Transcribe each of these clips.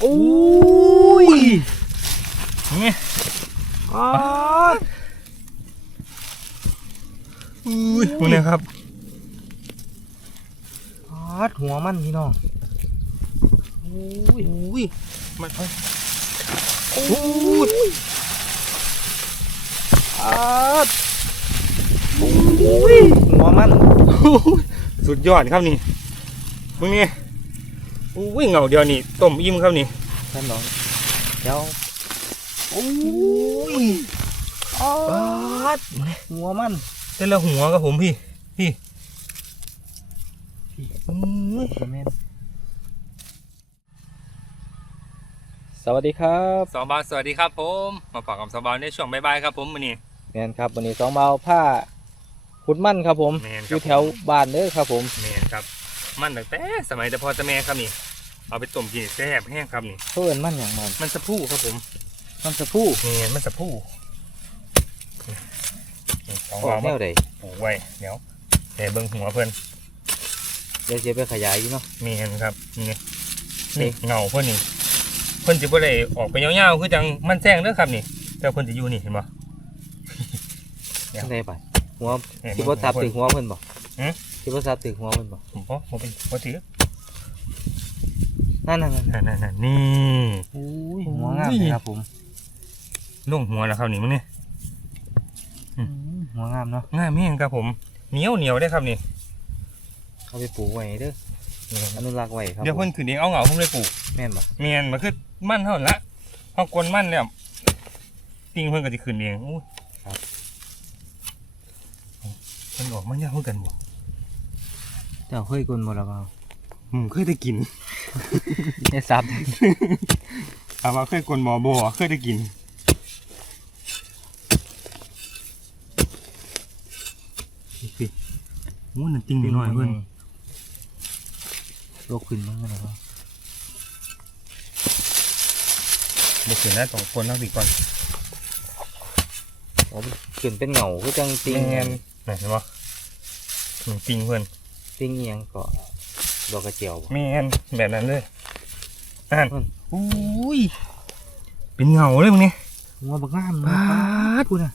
โอ้ยนี่อ๋ออุ้ยพวกเนี้ยครับอ๋อหัวมันพี่น้องโอ้ยอุ้ยมันโอ้ยอ๋อโอ้ยหัวมัน สุดยอดครับนี่พวกนี้ อุ้ยเหงาเดียวนี่ต้มอิ่มครับนี่ท่านน้องเดี๋ยวโอ้ยอ๋อหัวมันแต่ละหัวกับผมพี่พี่พี่อุ้ยแม่นสวัสดีครับสองบาทสวัสดีครับผมมาฝากกับสองบาทในช่วงบ่ายๆครับผมวันนี้แมนครับวันนี้สองเบาผ้าขุดมั่นครับผมแม่นครับอยู่แถวบ้านเด้อครับผมแม่นครับ มันตั้งแต่สมัยแต่พ่อแต่แม่ครับนี่ เอาไปต้มกินแซ่บแห้งครับนี่ เพื่อนมั่นอย่างมันมันสะพูครับผมมันสะพู่แม่นมันสะพูนี่สองออบากทแนวใดปลูกไว้เดี๋ยวแต่เบิ่งหัวเพิ่นเดี๋ยวจะไปขยายอยู่เนาะแม่นครับนี่นี่นี่เงาเพิ่นนี่เพิ่นสิบ่ได้ออกไปยาวๆคือจังมันแซงเด้อครับนี่ แต่เพิ่นจะอยู่นี่เห็นบ่ เดี๋ยว จังไดไปหัวเห็นที่บ่ซับถึงหัวเพิ่นบ่หือ ที่บ่ซับถึงหัวเพิ่นบ่ผมบ่บ่เป็นบ่ถือนั่นนั่นนั่นนั่นๆๆนี่อุ้ยหัวงามเลยครับผมลงหัวแล้วครับนี่มึงนี่อืมอืมหัวงามเนาะง่ายแม่งครับผมเหนียวเหนียวได้อครับนี่เอาไปปลูกไว้เด้ออนุรักษ์ไว้ครับเดี๋ยวเพิ่นขึ้นเองเอาเหงาผมเลยปลูกแม่นบ่แม่นมันคือมันเท่านั้นละพอกลมันแล้วติงเพิ่นก็สิขึ้นเองอู้เพิ่นออกมายาวเพิ่นกันบ่ เจ้าเคยกลนบ่ล่ะเปล่าอืมเคยได้กินเนี่ยซับถามว่าเคยกลหมอบ่เคยได้กินสิโอ้นั่นติงน้อยๆเพิ่นโลกขึ้นมั้งนะเปล่าบ่ขึ้นได้สองคนเนาะพี่ก่อนอ๋อมันขึ้นเป็นเหงาคือจังติงแม่นน่ะเห็นบ่อืมติงเพิ่น ติงเอียงก็ดอกกระเจียวบ่ แม่นแบบนั้นเลยนั่นเพิ่น อุ้ยเป็นเงาเลยมึงนี่หัวบักงามปานะดพูดนะ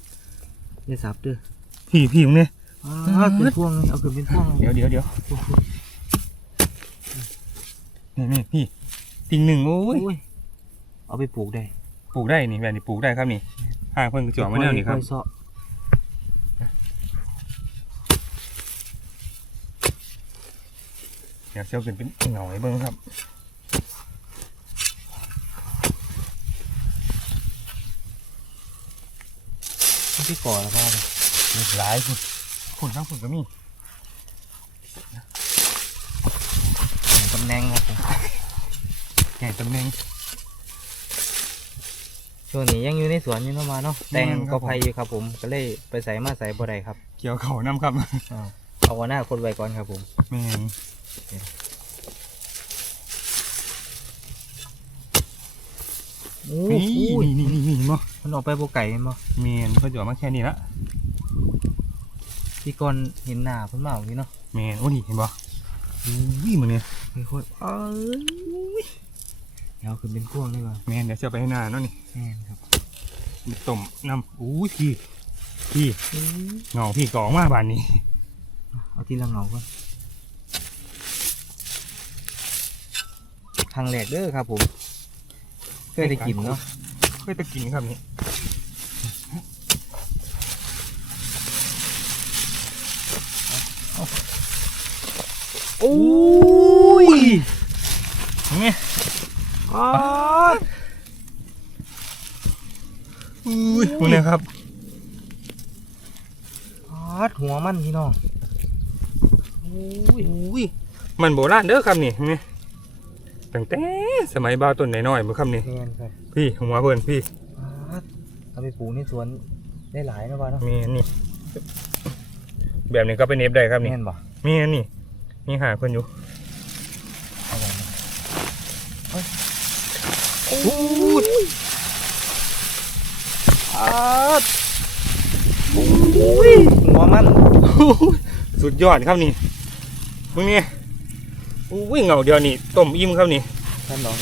เนี่ยซับเด้อพี่พี่มึงนี่อ่าเป็นพวงเลยเอาขึ้นเป็นพวงเดี๋ยวเดี๋ยวเดี๋ยวนี่นี่พี่ติงหนึ่งโอ้ยโอ้ยเอาไปปลูกได้ปลูกได้นี่แบบนี้ปลูกได้ครับนี่ห่างเพิ่นก็จ่อมาแนวนี่ครับอยๆเซาะ ดี๋ยวเซียวขึ้นเป็นเหงาให้เบิ่งครับมันที่ก่อแล้วพ่อเลยมีหลายคุณคนทั้งคนก็มีตำแหน่งครับผมแก่ตำแหน่งช่วงนี้ยังอยู่ในสวนอยู่เนาะมาเนาะแตงก็ไผ่อยู่ครับผมก็เลยไปใส่มาใส่บ่ได้ครับ เกี่ยวเขาน้ำครับ เอาหัวหน้าคนไว้ก่อนครับผมแม่นโอ้นี่โหนี่นี่นี่นี่มั้งมันออกไปโบไก่มั้งแม่นก็จ่อมาแค่นี้ละพี่ก่อนเห็นหน้าเพิ่นมาอย่างนี้เนาะแม่นโอ้นี่เห็นบ่อุ้ยมึงเนี่ยไม่ค่อยเอ้ยเดี๋ยวขึ้นเป็นพวงดีกว่าแม่นเดี๋ยวเสียไปให้หน้าเนาะนี่แม่นครับมีต้มน้ำอู้ยพี่พี่อื้อเงาพี่กออกมาบานนี้ เอาทีละเหงาก่อนครั้งแรกเด้อครับผม เคยได้กินเนาะ เคยจะกินครับนี่โอ้ยนี่อ๋ออุ้ยมึงเนี่ยครับอ๋อหัวมันพี่น้องโอ้ยอุ้ยมันโบราณเด้อครับนี่นี่ตั้งแต่สมัยบ้าวต้นน้อยๆบ่ครับนี่แม่นครับพี่หัวเพิ่นพี่อ๋อเอาไปปลูกในสวนได้หลายนะบ้าเนาะมีนี่ แบบนี้ก็ไปเน็บได้ครับนี่แม่นบ่มีอันนี่มีหาคนอยู่เอาไว้นะโอ้ยอ๋อโอ้ยหัวมันสุดยอดครับนี่ มึงนี่อุ้ยเหงาเดียวนี่ต้มอิ่มครับนี่ท่านน้อง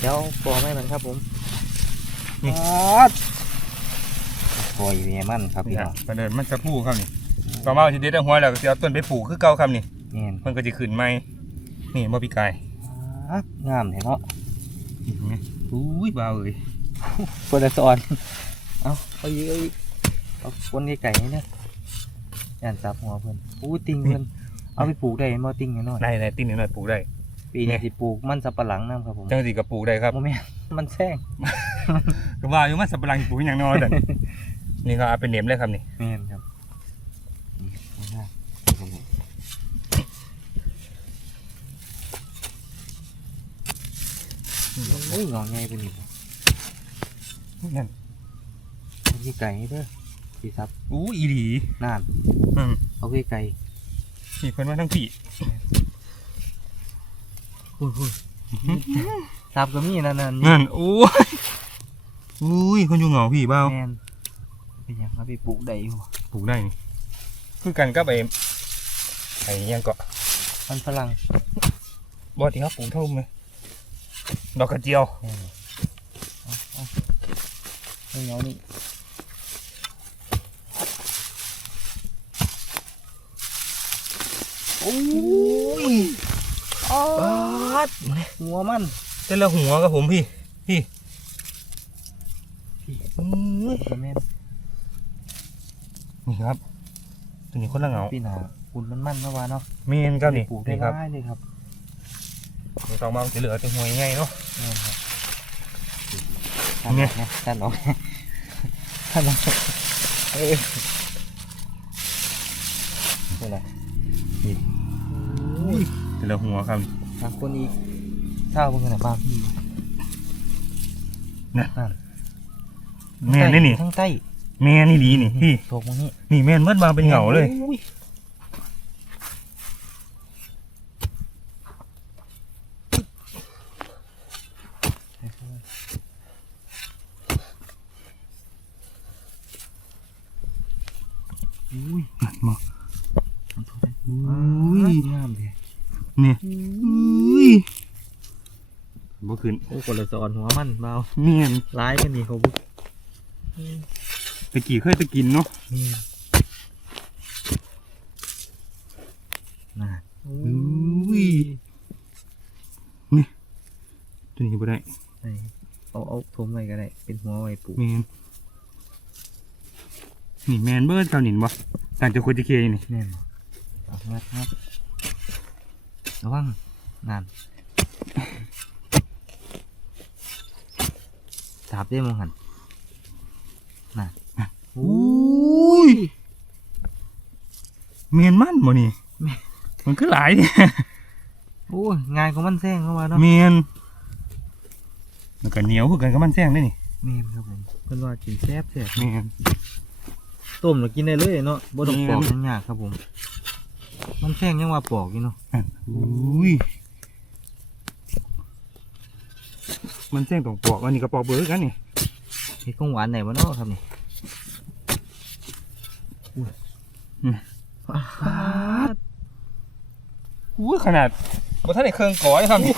เดี๋ยวปอไม่มันครับผมนี่ปล่อยแม่มันครับพี่นี่น้องประเดินมันจะพูครับนี่ต่อมาสิเด็ดเอาหัวแล้วก็สิเอาต้นไปปลูกคือเก่าครับนี่นี่นมันก็จะขึ้นใหม่นี่บ่พี่กายฮักงามเลยเนาะนี่เห็นไหมอุ้ยบ้าเอ้ยคนละสอนเอาเอาอีกเอาอีกเอาคนไก่ๆเนี่ยย่านจับหัวเพิ่นอู้ติงเพิ่น เอาไปปลูกได้บ่ติงน้อยได้ได้ติ้นหน่อยปลูกได้ๆปีนี้สิปลูกมันสับปะหลังนํครับผมจังสิก็ปลูกได้ครับโมแม่นมันแซงก็ว่าอยู่มันสับปะหลังปลูกอย่างน้อยแต่นี่ก็เอาไปเหน็บเลยครับนี่แม่นครับนี่เอาหน้าโอ้ยงอไงเป็นอีกนั่นมีไก่เด้อพี่ครับอู้อีหลีน่านอืมเอาไปไก่ นี่เพิ่นมาทั้งพี่ซับก็มีนั่นนั่นนั่นโอ้ยอุ้ยคนอยู่เหงาพี่เบ้าแม่นเป็นหยังเอาไปปลูกได้อยู่ปลูกได้นี่คือกันก็ไปไอ้หยังก็มันฝรั่งบ่ที่เขาปลูกเท่าไหมดอกกระเจียวแม่นเอาเอาเอาเหนียวนี่ อ้ยปาดหัวมันแต่ละหัวกับผมพี่ พี่พี่อุ้ยแม่นนี่ครับ ตัวนี้คนละเหงาพี่หนาคุณมันมันเมื่อวานเนาะเมนครับนี่ปลูกได้นี่ครับง่ายเลยครับนี่ต้องมาจะเหลือแต่หัวใหญ่ๆเนาะแม่นครับเนี่ยท่านออกนะท่านออกเอ้ยนี่แหละ แต่ละหัวครับบางคนอีกเท่าเพื่อนนะบ้างพี่นะนั่นแม่นนี่นี่ทั้งใต้แม่นนี่ดีนี่พี่โถกมานี่นี่แม่นเมื่อบางเป็นเหงาเลยอุ้อุ้ย มา อุ้ยงามเลย นี่อุ้ย บ่ขึ้นโอ้คนละสอนหัวมันเบาแม่นร้ายกันนี่เขาบุกตะกี้เคยตะกินเนาะนี่น่ะอุ้ยตัวนี้บ่ได้ไหนเอาเอาทมไว้ก็ได้ เป็นหัวไว้ปลูกแม่นนี่แม่นเบิร์ดเจ้าหนินบ่ต่างจากคนจะเคนี่แน่นบ่เอางัดงัดระวังนั่น จับได้มั้งหันน่ะอุ้ยแม่นมันบ่นี่มันคือหลายเนี่ยโอ้ยง่ายกว่ามันแซงเข้ามาเนาะแม่นแล้วก็เหนียวคือกันกับมันแซงได้นี่แม่นครับผมเพิ่นว่ากินแซ่บแซ่บแม่นต้มแล้วกินได้เลยเนาะบ่ต้องแม่นปอกยังยากครับผม มันแซงยังว่าปอกอยู่เนาะอุ้ย มันแจ้งตรงปอกอันนี้ก็ปอกเบิร์กันนี่เฮ็ดของหวานไหนบ่เนาะครับนี่อุ้ยอ้าวอุ้ยขนาดบ่ทันได้เครื่องก่อยครับนี่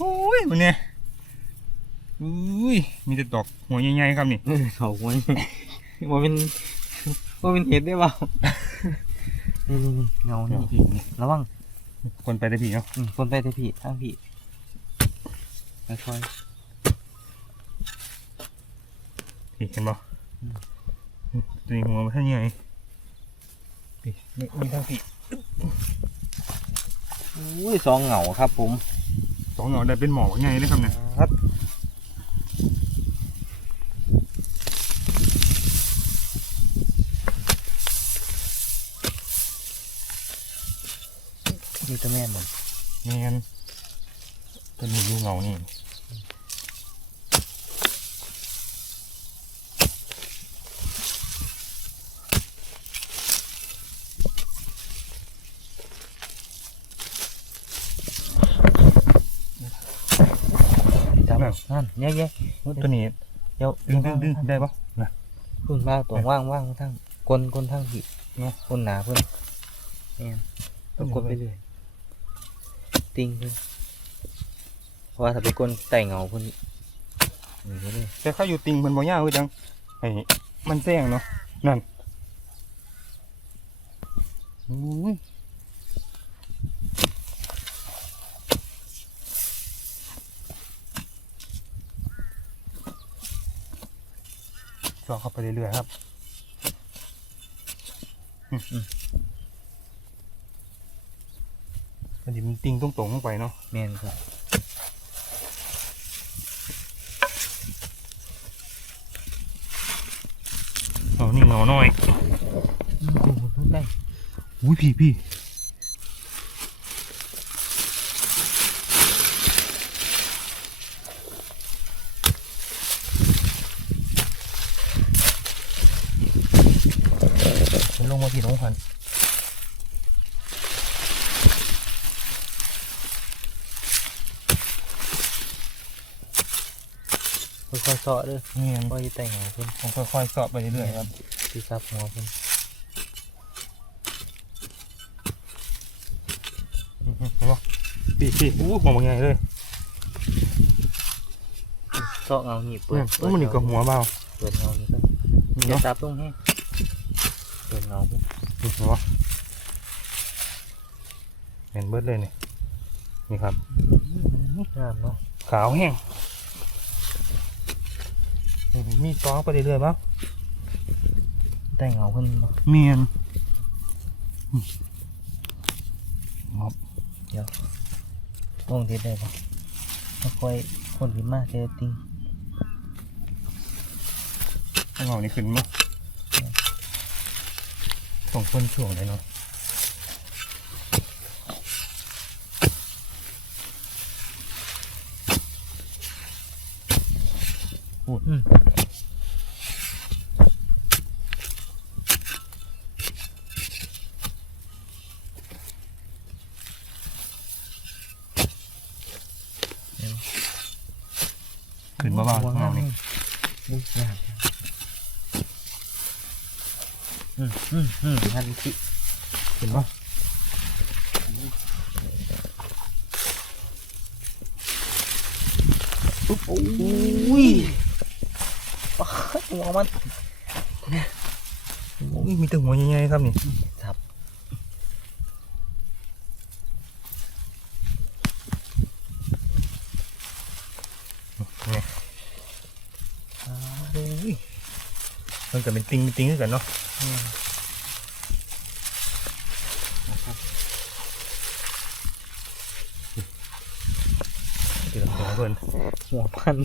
อุ้ยมันเนี่ยอุ้ยมีแต่ดอกหัวใหญ่ๆครับนี่เออเขาไว้บ่เป็นบ่เป็นเห็ดได้เปล่านี่นี่นี่เงานี่ระวังคนไปได้พี่เนาะอืมคนไปแต่พี่ทางพี่ค่อย พี่เห็นบ่ตัวนี้หัวมันท่านใหญ่พี่มีมีทั้งพี่ๆอุ้ยสองเหงาครับผมสองหน่อได้เป็นหมอกใหญ่เลยครับเนี่ยครับมีแตะแม่นหมดแม่นตัวนี้อยู่เงานี่ จับนั่นแย่ๆตัวนี้เดี๋ยวดึงดึงดึงได้ปะนะคุณมาตัวว่างว่างทั้งกลกลทั้งผีเนาะคนหนาเพิ่นเนี่ยต้องกดไปเรื่อยติงเพิ่นเพราะว่าถ้าไปกวนไต่เงาเพิ่นนี่เลยแต่เขาอยู่ติงมันบ่ยาวคือจังไอ้มันแซงเนาะนั่นอุ้ย สอเข้าไปเรื่อยๆครับอืมมันจะมันติงตรงๆลงไปเนาะแม่นครับเอานี่เงาหน่อยอืมโอ้โหเพิ่งได้อุ้ยพี่พี่มันลงมา พี่น้องพันค่อยๆเสาะเด้อนี่ยค่อยๆไต่เงาเพิ่นผมค่อยๆเสอบไปเรื่อยๆครับที่ซับหัวเพิ่นอือฮึเห็นปะพี่พี่อู้มองบางไงเลยเสาะเงานี่เปิเนี่ดยอู้มันนี่กับหัวเบาเปิดเงานี่ก็นี่จะเนาะซับลงให้ เปิดเงาเพิ่นนี่เห็นปะเห็นเบิดเลยนี่นี่ครับงามเนาะขาวแห้งอือฮึมีซองไปเรื่อยๆปะไต่เงาเพิ่นเนาะเมียนมองเห็นได้บ่ค่อยๆคนขึ้นมาเจอติงเงานี่ขึ้นมั้ย ของคนช่วงเลยเนาะอืมเดี๋ยว ขึ้นเบาๆเงานี่ อุ้ยยาก อืมอืมอืมฮันทิขึ้นปะปุ๊บโอ้ยป๊าดหัวมันโอ้ยมีแต่หัวใหญ่ๆครับนี่จับนี่โอ้ยมันก็เป็นติงเป็นติงกันเนาะ อืม เดี๋ยวหัวเพิ่นหัวมัน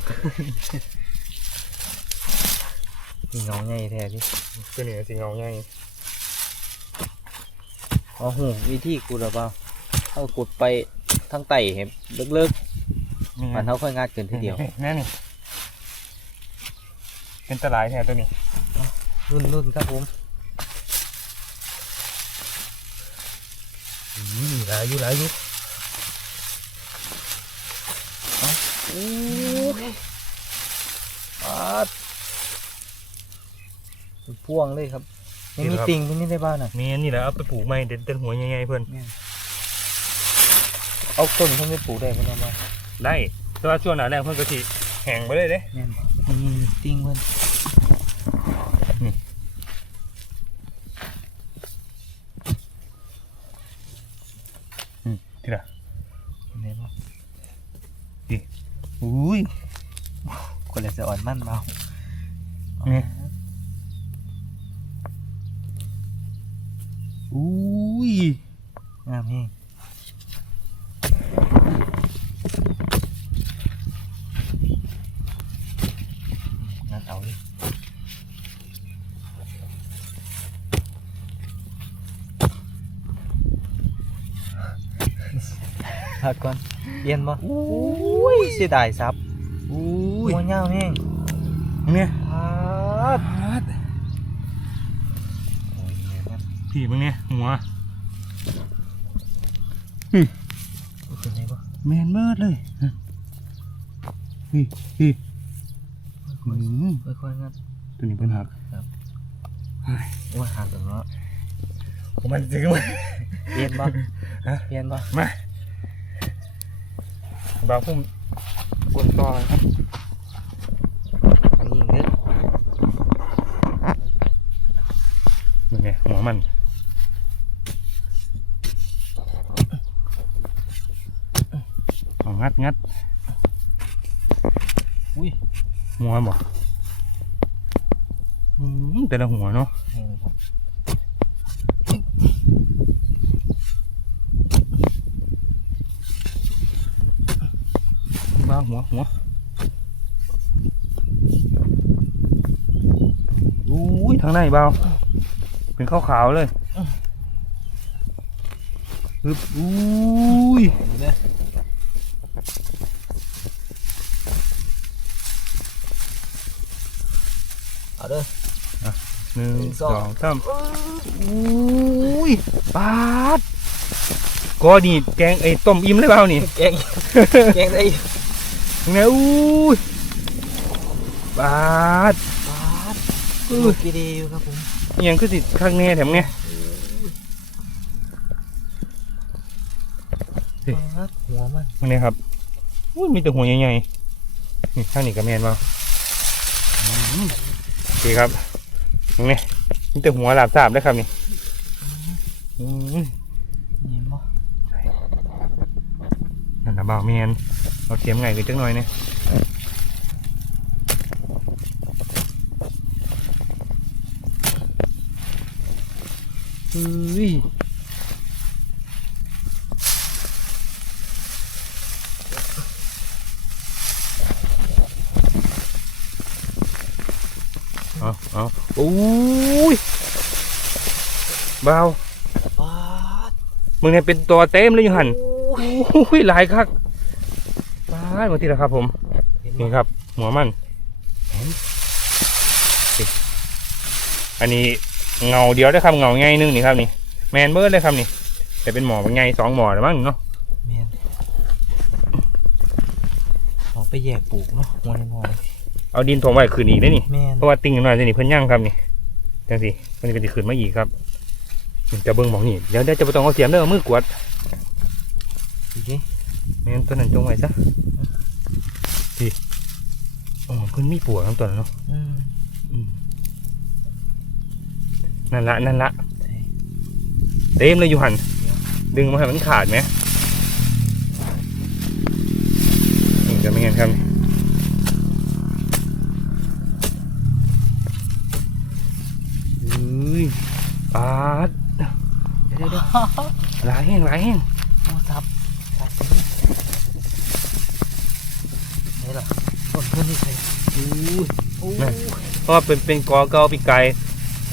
นี่น้องใหญ่แท้ดิตัวนี้ก็สิเงาใหญ่อ๋อหูวิธีกูหรือเปล่าเอาขุดไปทั้งไต่เห็นเลิกนี่ๆมันเขาค่อยงาดเกินทีเดียวแน่นี่เป็นตะลายแท้ตัวนี้รุ่นรุ่นครับผมอืมหลายอยู่หลายอยู่ โอ้ยอาดเป็นพ่วงเลยครับยังมีติ่งตรงนี้ได้บ้างน่ะ มีอันนี่แหละเอาไปปลูกใหม่เด็ดเป็นหัวใหญ่ๆเพิ่นเอาต้นเพิ่นไปปลูกได้เพิ่นเอามาได้แต่ว่าช่วงหน้าแรงเพิ่นก็สิแห้งไปเลยเด้แม่นนี่ติ่งเพิ่น ทีละ เห็นไหมบ่ อุ้ย ค นละจะอ่อนมั่นเบานี่อุ้ยงามแห้งงั้นเอาเลยพักก่อนเรียนบ่อุ้ยเสียดายซับอุ้หัยวเงาแห้ง เนี่ยพัดโอ้ยแม่นมันพี่มึงเนี่ยหัวเป็นไงบ่แมนเบิดเลยพี่พี่อืมค่อยๆงั้นตัวนี้เป็นหักว่าหักถึงแล้วผมมันซื้อมาเรียนบ่ฮะเรียนบ่มาบางพุ่มคนต่อกันครับยิงเด้อ นี่ไงหัวมันเอางัดงัดอุ้ยหัว เนาะนี่ครับบ้าหัวหัวอุ้ยทางในเบาเป็นขาวๆเลยอึบอุ้ยเห็นเด้อเอาเด้อหนึ่งหนึ่งสสอองงสามอุ้ยปาดก็นี่แกงไอ้ต้มอิ่มเลยเปล่านี่แกงแกงได้ยังไงอุ้ยปาดปาดลูกกี่ดีอยู่ครับผมอิห ยังคือสิข้างแน่แถมไงเฮ้ยปาดหัวมันมันนี่ครับอุ้ยมีแต่หัวใหญ่ๆนี่ข้างนี้ก็แมนเปล่าโอเครับยังไงมีแต่หัวหลาบสาบได้ครับนี่อืมเห็นบ่นั่นนะบ่าวแมนเอาเสียมไงกันจังหน่อยเนี่ย ฮ้ยเอาเอาโอ้ยบ่าวปาดมึงเนี่ยเป็นตัวเต็มเลยอยู่หันโอ้ยโอ้ยหลายคักปาดมาทีละครับผมเห็นบ่นี่ครับ หัวมัน อันนี้ เงาเดียวได้อครับเงาไงนึงนี่ครับนี่แมนเบิร์ดเลยครับนี่แต่เป็นหมอบางไงสองหมอแล้วมั้งเนาะแม่นเอาไปแยกปลูกเนาะหัวในหมอเอาดินถมไว้คืนอีกได้อนี่แม่นเพราะว่าติ่งหน่อยจะนี่เพิ่นย่างครับนี่จังสิมันก็จะขึ้นมาอีกครับนี่จะเบิ่งหมองนี่เดี๋ยวเดี๋ยวจะไปต้องเอาเสียมเด้อเอามือกวาดอีกเด้แม่นตัวนั้นจงไว้ซะพี่อ๋อเพิ่นมีปวกทั้งตัวนั้นเนาะ อืม อืม นั่นละนั่นละใช่เต็มเลยอยู่หัน ดึงมาให้มันขาดไหมนี่จะไม่เห็นครับเฮ้ยปาดเดี๋ยวเดี๋ยวหลายแห้งหลายแห้งโอ้ทับทับตรงนี้นี่ล่ะต้นเพื่อนนี่ใครอู้ยโอ้นั่นเพราะว่าเป็นเป็นกอเกาปีกไก่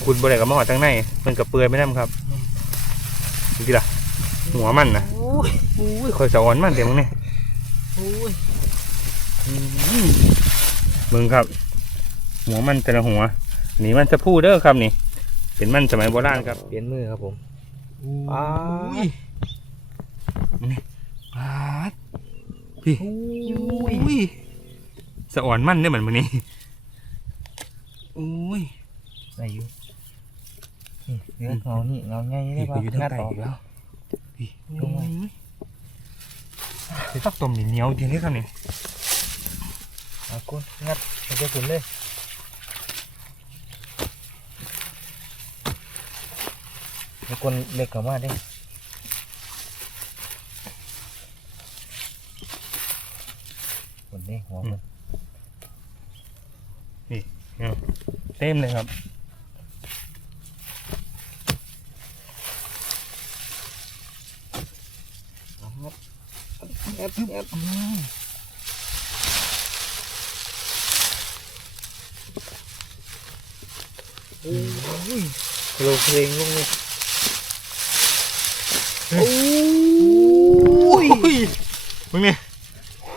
ขุดบริกับมะหอดทั้งในมันกับเปลือยไม่ได้ครับดูดิล่ะ หัวมันนะโอ้ยอู้ยคอยสะออนมันเดี๋ยวมึงเนี่ยโอ้ยมึงครับ หัวมันแต่ละหัวนี่มันจะพูดเด้อครับนี่ เป็นมันสมัยโบราณครับเปลี่ยนมือครับผมปาอุ้ยปาดพี่อุ้ยสะอ่อนมันได้เหมือนมึงนี่อุ้ยไหนอยู่นี่ เนื้อเงานี่เงาง่ายนี่ได้ป่ะอยู่ทางใต้อีกแล้วพี่ลงไว้จะต้องต้มเหนียวจริงนี่ครับนี่เอาคุณงัดมันจะขุนเลยแล้วคนเล็กกว่ามาด้คนนี้หัวมันนี่เต็มเลยครับ แอบแอบโอ้ยโลเพลงลงเลยโอ้ยมึงเนี่ย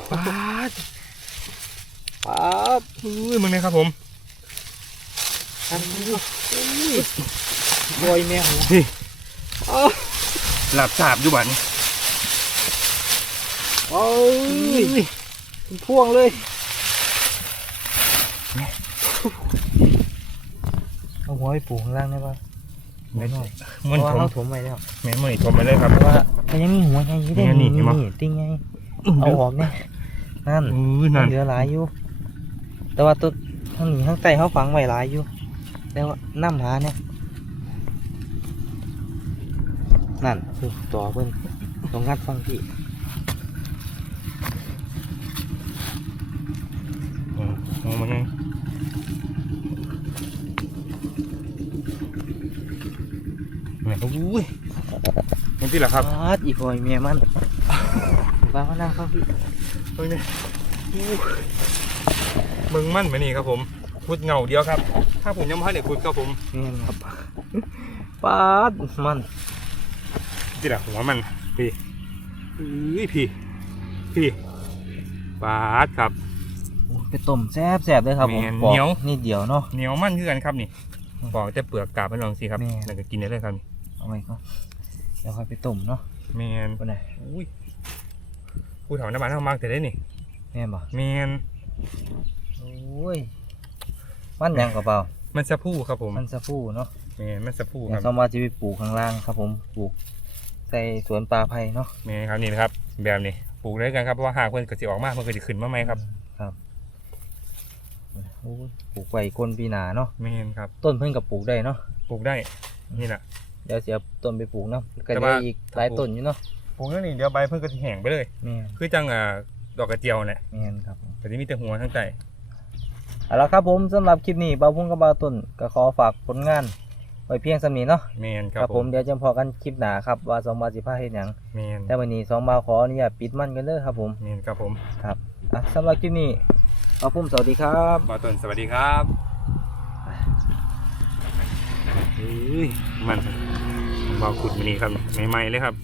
ปาดปั๊บอุ้ยมึงเนี่ยครับผมอันนี้อุ้ยบอยแมวหัวพี่อ้าหลับสาบอยู่บ้าน โอ้ยเป็นพ่วงเลยเอาหัวไปปลูกข้างล่างได้ปะไม่หน่อยเพมันราะว่าถมเขาถมไปแล้วแม่นมันถมไปเลยครับ เพราะว่ามันยังมีหัวไงยี่ได้นี่นี่เห็นปะนี่ติ้งไงเอาออกเนี่ยนั่นอู้ยนั่น เหลือหลายอยู่ แต่ว่าตัวข้างนี้ข้างใต้เขาฝังไว้หลายอยู่แต่ว่าน้ำหาเนี่ยนั่นคือต่อเพิ่นตรงงัดฟังพี่ อืมมองมันยังนี่อู้ยมันที่ละครับปาดอีพอยเมียมันบ้ามานั่งฟังพี่เฮ้ยนี่อู้มึงมั่นไหมนี่ครับผมขุดเงาเดียวครับ ถ้าผมยังไม่ให้เด็กขุดครับผมเมียนครับปาดมันที่ละหัวมันพี่อุ้ยพี่พี่ปาดครับโอ้ย ไปต้มแซ่บแซบๆเลยครับผมแม่นปอกเหนียวนิดเดียวเนาะ เหนียวมันคือกันครับนี่ปอกแต่เปลือกกาบมันลองสิครับแม่ แล้วก็กินได้เลยครับนี่เอาไว้ก่อนเดี๋ยวค่อยไปต้มเนาะแมนคนไหนอุ้ยผู้เฒ่าน้ำมันเท่ามากแต่ได้นี่แม่นบ่แมนโอ้ยมันหยังกับเปล่ามันสะพูครับผมมันสะพูเนาะแมนมันสะพูเดี๋คยรัวบเขามาจะไปปลูกข้างล่างครับ ผมปลูกใส่สวนปลาไผ่เนาะแมนครับนี่นะครับ แบบนี้ปลูกได้กันครับเพราะว่าหากเพิ่นก็สิออกมาเพิ่นก็สิขึ้นมาใหม่ครับ ครับ โอ้ยปลูกไว้ก้นปีหนาเนาะแมนครับต้นเพิ่นกับปลูกได้เนาะปลูกได้นี่แหละ เดี๋ยวเสียต้นไปปลูกเนาะก็แต่ได้ว่าอีกหลายต้นอยู่เนาะปลูกแล้วนี่เดี๋ยวใบเพิ่นก็สิแห้งไปเลยแม่นคือจังอ่าดอกกระเจียวแหละแม่นครับผมแต่ที่มีแต่หัวทั้งใจเอาละครับผมสำหรับคลิปนี้บ่าวพุ่งกับบ่าวต้นก็ขอฝากผลงานไว้เพียงสำนี้เนาะแมนคครัรับบผผมมเดี๋ยวจะพอกันคลิปหน้าครับว่าสองบาทสิพาเฮ็ดหยังแมนแต่วันนี้สองบาทขออนุญาตปิดมันกันเด้อครับผมแมนครับผมครับอะสำหรับคลิปนี้ บ่าวพุ่มสวัสดีครับมาต้นสวัสดีครับเฮ้ยมันเบาขุดมานี่ครับใหม่ๆเลยครับ